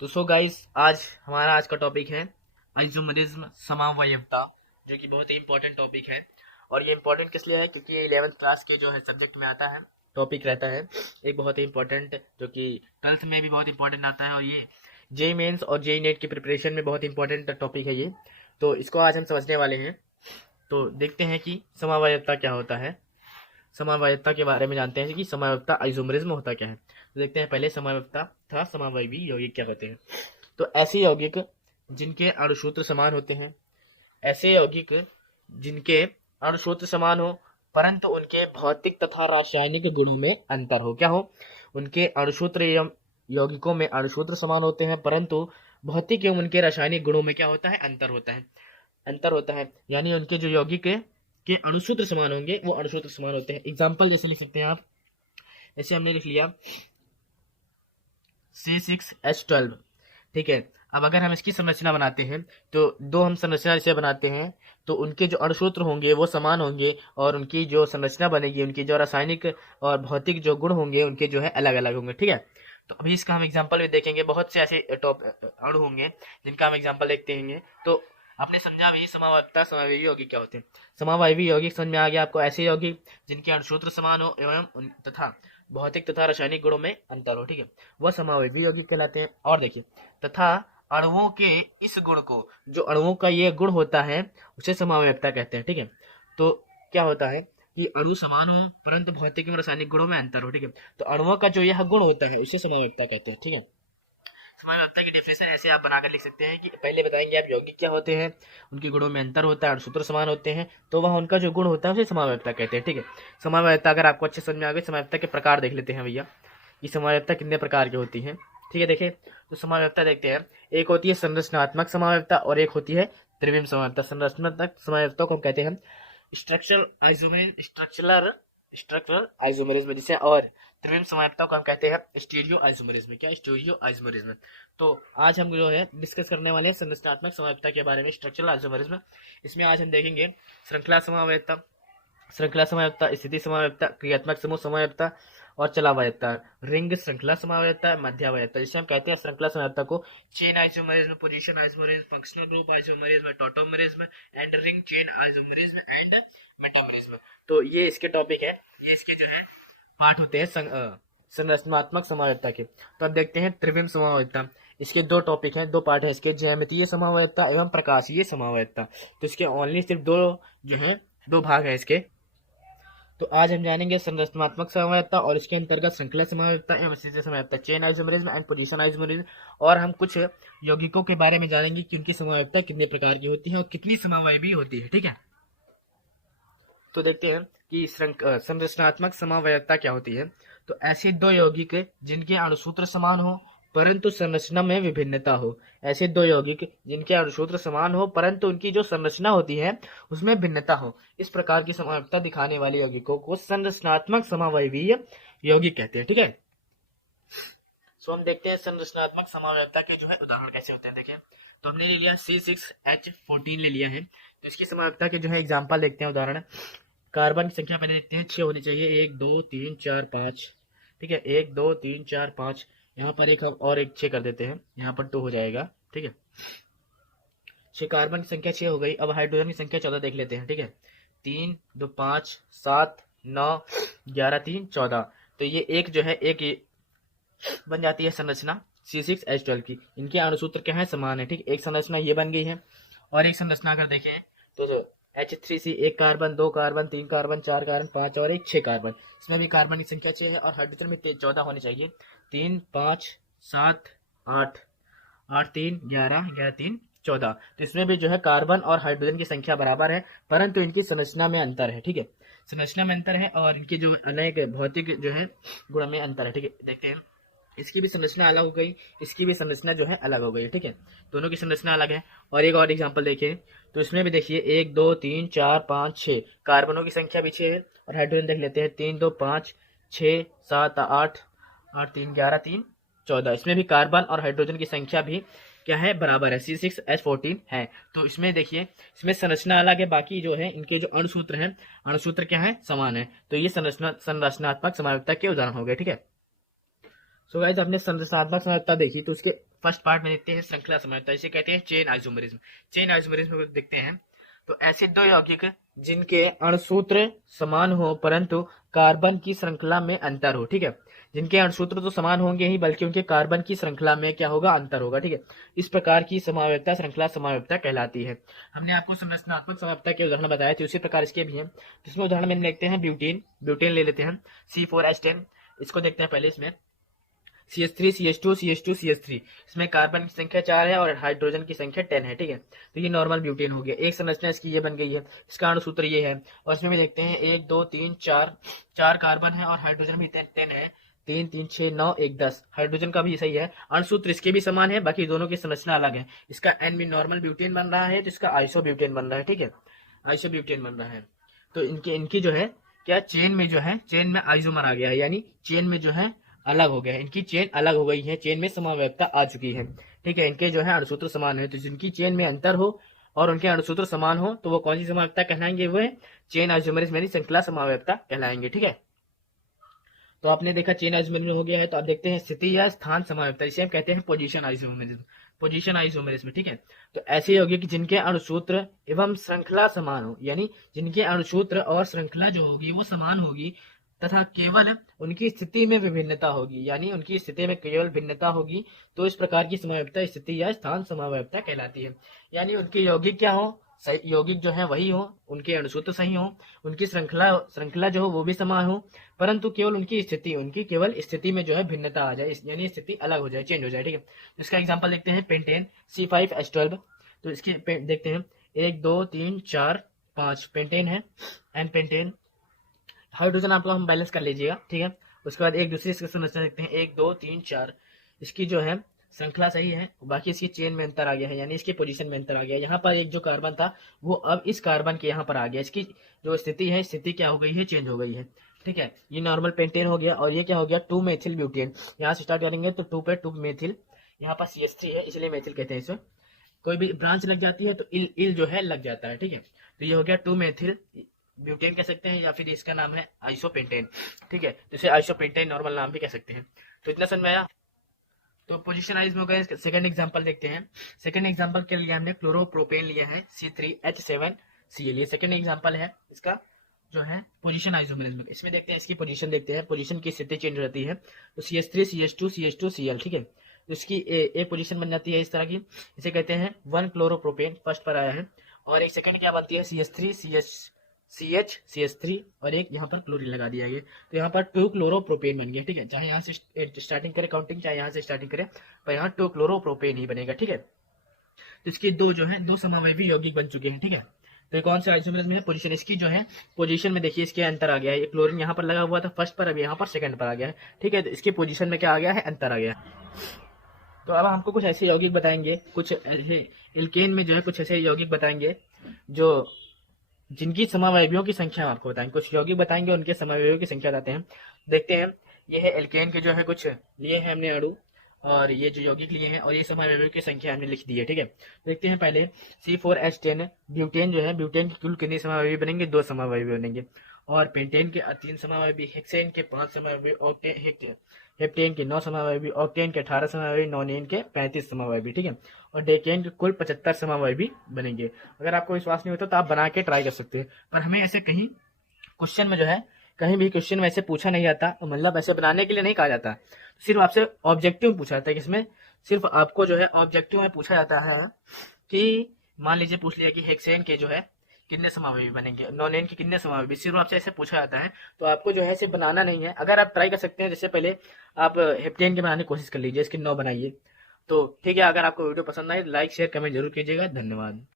तो so guys आज हमारा आज का टॉपिक है आइसोमेरिज्म समवयवता, जो कि बहुत ही इंपॉर्टेंट टॉपिक है। और ये इंपॉर्टेंट किस लिए है? क्योंकि ये 11th क्लास के जो है सब्जेक्ट में आता है, टॉपिक रहता है एक बहुत ही इंपॉर्टेंट, जो कि 12th में भी बहुत इंपॉर्टेंट आता है। और ये जेई मेंस और जेई नेट की प्रिपरेशन में बहुत इंपॉर्टेंट टॉपिक है ये। तो इसको आज हम समझने वाले हैं। तो देखते हैं कि समवयवता क्या होता है। समवयवता के बारे में जानते हैं कि समवयवता आइसोमेरिज्म होता क्या है। तो देखते हैं पहले समवयवता था समवयवी यौगिक क्या होते हैं। तो ऐसे यौगिक जिनके अणुसूत्र समान होते हैं, ऐसे यौगिक जिनके अणुसूत्र समान हो परंतु उनके भौतिक तथा रासायनिक गुणों में अंतर हो। क्या हो? उनके अणुसूत्र एवं यौगिकों में अणुसूत्र समान होते हैं परंतु भौतिक एवं उनके रासायनिक गुणों में क्या होता है? अंतर होता है। यानी उनके जो यौगिक के अणुसूत्र समान होंगे वो अणुसूत्र समान होते हैं। एग्जाम्पल जैसे लिख सकते हैं आप, जैसे हमने लिख लिया C6H12। ठीक है, अब अगर हम इसकी संरचना बनाते हैं तो दो हम संरचना जैसे बनाते हैं तो उनके जो अणुसूत्र होंगे वो समान होंगे और उनकी जो संरचना बनेगी, उनकी जो रासायनिक और भौतिक जो गुण होंगे उनके जो है अलग अलग होंगे। ठीक है, तो अभी इसका हम एग्जांपल भी देखेंगे। बहुत से ऐसे टॉप अणु होंगे जिनका हम एग्जांपल देखते हैं। तो आपने समझा भी समवयवता समवायवी यौगिक क्या होते हैं। समवायवी यौगिक समझ में आ गया आपको, ऐसे यौगिक जिनके अणुसूत्र समान हो एवं तथा भौतिक तथा रासायनिक गुणों में अंतर हो। ठीक है, वह समवायवी यौगिक कहलाते हैं। और देखिए, तथा अणुओं के इस गुण को, जो अणुओं का ये गुण होता है उसे समवयवता कहते हैं। ठीक है, तो क्या होता है कि अणु समान हो परंतु भौतिक एवं रासायनिक गुणों में अंतर हो। ठीक है, तो अणुओं का जो यह गुण होता है उसे समवयवता कहते हैं। ठीक है, समवयवता की डेफिनेशन ऐसे आप बनाकर लिख सकते हैं कि पहले बताएंगे आप यौगिक क्या होते हैं, उनके गुणों में अंतर होता है, अणुसूत्र समान होते हैं, तो वह उनका जो गुण होता है उसे समवयवता कहते हैं। ठीक है, समवयवता अगर आपको अच्छे समझ में आ गई, समवयवता के प्रकार देख लेते हैं भैया कि समवयवता कितने प्रकार की होती है। ठीक है, देखिए तो समवयवता देखते हैं। एक होती है संरचनात्मक समवयवता और एक होती है त्रिविम समवयवता। संरचनात्मक समवयवता को हम कहते हैं स्ट्रक्चरल आइसोमेरिज्म जिसे, और त्रिविम समवयवता को हम कहते हैं स्टीरियो आइसोमेरिज्म। क्या? Stereo isomerism. तो आज हम जो है डिस्कस करने वाले हैं संरचनात्मक समवयवता के बारे में, स्ट्रक्चरल आइसोमेरिज्म। इसमें आज हम देखेंगे श्रृंखला समवयवता, स्थिति समवयवता, क्रियात्मक समूह समवयवता और चलावयवता, रिंग श्रृंखला समवयवता, मध्यावयवता। जिसे हम कहते हैं श्रृंखला समवयवता को chain isomerism, position isomerism, functional group isomerism, tautomerism and ring chain isomerism and metamerism. तो ये इसके टॉपिक है, ये इसके जो है पार्ट होते हैं संरचनात्मक समवयवता के। तो अब देखते हैं त्रिविम समवयवता। इसके दो टॉपिक हैं, दो पार्ट है इसके, ज्यामितीय समवयवता एवं प्रकाशीय समवयवता। तो इसके ओनली सिर्फ दो जो है दो भाग है इसके। तो आज हम जानेंगे संरचनात्मक समवयवता और इसके अंतर्गत श्रृंखला समवयवता एवं स्थिति समवयवता, chain isomerism and position isomerism. और हम कुछ यौगिकों के बारे में जानेंगे कि उनकी समवयवता कितने प्रकार की होती है और कितनी समवायवी होती है। ठीक है, तो देखते हैं कि संरचनात्मक समवयवता क्या होती है। तो ऐसे दो यौगिक जिनके अणुसूत्र समान हो परंतु संरचना में विभिन्नता हो। ऐसे दो यौगिक जिनके अणुसूत्र समान हो परंतु उनकी जो संरचना होती है उसमें भिन्नता हो, इस प्रकार की समवयवता दिखाने वाले यौगिकों को संरचनात्मक समवायवीय यौगिक कहते हैं। ठीक है, सो हम देखते हैं संरचनात्मक समवयवता के जो है उदाहरण कैसे होते हैं। देखिए, तो हमने ले लिया C6H14 ले लिया है। तो इसकी समवयवता के जो है एग्जाम्पल देखते हैं, उदाहरण। कार्बन की संख्या पहले देखते हैं, 6 होनी चाहिए, 1 2 3 4 5। ठीक है, 1 2 3 4 5। यहाँ पर एक हम और एक 6 कर देते हैं, यहाँ पर 2 हो जाएगा। ठीक है, 6 कार्बन की संख्या 6 हो गई। अब हाइड्रोजन की संख्या 14 देख लेते हैं। ठीक है, 3 2 5 7 9 11 3 14। तो ये एक जो है एक बन जाती है संरचना C6H12 की। इनके अणुसूत्र क्या है? समान है। ठीक, एक संरचना ये बन गई है। और एक संरचना अगर देखें तो जो H3C, 1 carbon 2 carbon 3 carbon 4 carbon 5 और 1 6 कार्बन। इसमें भी कार्बन की संख्या 6 है और हाइड्रोजन में 14 होने चाहिए। 3 5 7 8 8 3 11 11 3 14। तो इसमें भी जो है कार्बन और हाइड्रोजन की संख्या बराबर है परंतु इनकी संरचना में अंतर है। ठीक है, संरचना में अंतर है और इनके जो अनेक भौतिक जो है गुण में अंतर है। ठीक है, देखते हैं, इसकी भी संरचना अलग हो गई, इसकी भी संरचना जो है अलग हो गई। ठीक है, दोनों की संरचना अलग है। और एक और एग्जांपल देखिए, तो इसमें भी देखिए 1 2 3 4 5 6, कार्बनों की संख्या भी 6 है और हाइड्रोजन देख लेते हैं 3 2 5 6 7 8 8 3 11 3 14। इसमें भी कार्बन और हाइड्रोजन की संख्या भी क्या है? बराबर है, C6H14 है। तो इसमें देखिए, इसमें संरचना अलग है, बाकी जो है इनके जो अणुसूत्र हैं, अणुसूत्र क्या है? समान है। तो ये संरचनात्मक समवयवता के उदाहरण हो गए। ठीक है, सो गाइस आपने संरचनात्मक समवयवता देखी, तो उसके फर्स्ट पार्ट में देखते हैं श्रृंखला समवायता, इसे कहते हैं चेन आइसोमेरिज्म। चेन आइसोमेरिज्म को देखते हैं तो ऐसे दो यौगिक जिनके अणुसूत्र समान हो परंतु कार्बन की श्रृंखला में अंतर हो, ठीक है। जिनके अणुसूत्र तो समान होंगे ही बल्कि उनके कार्बन की श्रृंखला में क्या होगा, अंतर होगा, ठीक है। इस प्रकार की समवायता श्रृंखला समवायता कहलाती है। हमने आपको संरचनात्मक समवायता के उदाहरण बताए थे, उसी प्रकार इसके भी हैं। इसमें उदाहरण में देखते हैं ब्यूटेन, ब्यूटेन ले लेते हैं C4H10, इसको देखते हैं पहले। इसमें CH3 CH2 CH2 CH3, इसमें कार्बन की संख्या 4 है और हाइड्रोजन की संख्या 10 है, ठीक है। तो ये नॉर्मल ब्यूटेन हो गया। एक संरचना इसकी ये बन गई है, इसका अणुसूत्र ये है। और इसमें भी देखते हैं 1 2 3 4 कार्बन है और हाइड्रोजन भी 10 है। 3 3 6 9 1 10, हाइड्रोजन का भी सही है। अणुसूत्र इसके भी समान है, बाकी दोनों की संरचना अलग है। इसका N भी नॉर्मल ब्यूटेन बन रहा है तो इसका आइसो ब्यूटेन बन रहा है, ठीक है, आइसो ब्यूटेन बन रहा है। तो इनकी जो है क्या चेन में जो है, चेन में आइसोमर आ गया है, यानी चेन में जो है अलग हो गया है, इनकी चेन अलग हो गई है, चेन में समवायता आ चुकी है, ठीक है। इनके जो है अणुसूत्र समान है, तो जिनकी चेन में अंतर हो और उनके अणुसूत्र समान हो तो वो कौन सी समवायता कहलाएंगे, वो चेन आइसोमेरिज्म यानी श्रृंखला समवायता कहलाएंगे, ठीक है। तो आपने देखा चेन आइसोमेरिज्म हो गया है। तो आप देखते हैं स्थिति या स्थान समवायता, इसे हम कहते हैं पोजीशन आइसोमेरिज्म, पोजीशन आइसोमेरिज्म, ठीक है। तो ऐसे यौगिक जिनके अणुसूत्र एवं श्रृंखला समान हो, यानी जिनके अणुसूत्र और श्रृंखला जो होगी वो समान होगी तथा केवल उनकी स्थिति में विभिन्नता होगी, यानी उनकी स्थिति में केवल भिन्नता होगी, तो इस प्रकार की समवायता स्थिति या स्थान समवायता कहलाती है। यानी उनके यौगिक क्या हो, यौगिक जो है वही हो, उनके अणुसूत्र सही हो, उनकी श्रृंखला जो हो वो भी समान हो, परंतु केवल उनकी केवल स्थिति में जो है भिन्नता आ जाए, यानी स्थिति अलग हो जाए, चेंज हो जाए, ठीक है। इसका एग्जांपल देखते हैं पेंटेन C5H12। तो इसके देखते हैं 1 2 3 4 5 पेंटेन है, एन पेंटेन। हाइड्रोजन आपको हम बैलेंस कर लीजिएगा, ठीक है। उसके बाद एक दूसरी इसकी संरचना देखते हैं 1 2 3 4, इसकी जो है श्रृंखला सही है, बाकी इसकी चेन में अंतर आ गया है, यानी इसकी पोजीशन में अंतर आ गया। यहाँ पर एक जो कार्बन था वो अब इस कार्बन के यहाँ पर आ गया, इसकी जो स्थिति है, स्थिति क्या हो गई है, चेंज हो गई है, ठीक है। ये नॉर्मल पेंटेन हो गया और ये क्या हो गया, 2 मेथिल ब्यूटेन। यहाँ से स्टार्ट करेंगे तो 2 पे 2 मेथिल, यहाँ पर CH3 है इसलिए मेथिल कहते हैं इसे। कोई भी ब्रांच लग जाती है तो इल जो है लग जाता है, ठीक है। तो ये हो गया 2 मेथिल ब्यूटेन कह सकते हैं, या फिर इसका नाम है आइसोपेंटेन, ठीक है। तो इसे आइसोपेंटेन नॉर्मल नाम भी कह सकते हैं। तो इतना समझ में आया। तो पोजिशनाइज में हो गया। सेकंड एग्जांपल देखते हैं। सेकंड एग्जांपल के लिए हमने क्लोरोप्रोपेन लिया है C3H7Cl, ये सेकंड एग्जांपल है इसका जो है पोजीशन आइसोमेरिज्म। इसमें देखते हैं इसकी पोजीशन देखते हैं, पोजीशन की स्थिति चेंज रहती है। तो CH3 CH2 CH2 Cl, ठीक है। तो इसकी ए पोजीशन बन जाती है इस तरह की, इसे कहते हैं 1 क्लोरोप्रोपेन, फर्स्ट पर आया है। और एक सेकंड क्या बनती है, CH3 CH CH3 और एक यहाँ पर क्लोरीन लगा दिया गया, तो यहाँ पर 2 क्लोरोप्रोपेन बन गया, ठीक है। चाहे यहाँ से स्टार्टिंग करे काउंटिंग, चाहे यहाँ से स्टार्टिंग करे, पर यहाँ 2 क्लोरोप्रोपेन ही बनेगा, ठीक है। तो इसके दो जो है दो समवायवी यौगिक बन चुके हैं, ठीक है। तो ये कौन सा आइसोमेरिज्म है, पोजीशन। इसकी जो है पोजीशन में देखिए इसके अंतर आ गया है, ये क्लोरीन यहाँ पर लगा हुआ था फर्स्ट पर, अभी यहाँ पर सेकंड पर आ गया है, ठीक है। तो इसकी पोजीशन में क्या आ गया है, अंतर आ गया। तो अब हमको कुछ ऐसे यौगिक बताएंगे, कुछ ऐसे एल्केन में जो है कुछ ऐसे यौगिक बताएंगे जो जिनकी समवायवियों की संख्या आपको बताएंगे। कुछ यौगिक बताएंगे उनके समवायवियों की संख्या बताते हैं। देखते हैं ये है एल्केन के जो है कुछ लिए हैं हमने अणु, और ये जो यौगिक लिए हैं और ये समवायवियों की संख्या हमने लिख दी है, ठीक है। देखते हैं पहले C4H10 ब्यूटेन जो है, ब्यूटेन के कुल कितने समवायवी बनेंगे, 2 समवायवी बनेंगे। और पेंटेन के 3 समवायवी, हेक्सेन के 5 समवायवी, हेप्टेन के 9 समवायवी, ऑक्टेन के 18 समवायवी, नोनेन के 35 समवायवी, ठीक है। और डेकेन के कुल 75 समवायवी बनेंगे। अगर आपको विश्वास नहीं होता तो आप बना के ट्राई कर सकते हैं, पर हमें ऐसे कहीं क्वेश्चन में जो है, कहीं भी क्वेश्चन में ऐसे पूछा नहीं जाता, मतलब ऐसे बनाने के लिए नहीं कहा जाता, सिर्फ आपसे ऑब्जेक्टिव पूछा जाता है। इसमें सिर्फ आपको जो है ऑब्जेक्टिव में पूछा जाता है कि मान लीजिए पूछ लिया कि हेक्सेन के जो है कितने समवायवी बनेंगे, नोनेन के कितने समवायवी, सिर्फ आपसे ऐसे पूछा जाता है। तो आपको जो है ऐसे बनाना नहीं है। अगर आप ट्राई कर सकते हैं, जैसे पहले आप हेप्टेन के बनाने की कोशिश कर लीजिए, इसके 9 बनाइए, तो ठीक है। अगर आपको वीडियो पसंद आए लाइक शेयर कमेंट जरूर कीजिएगा। धन्यवाद।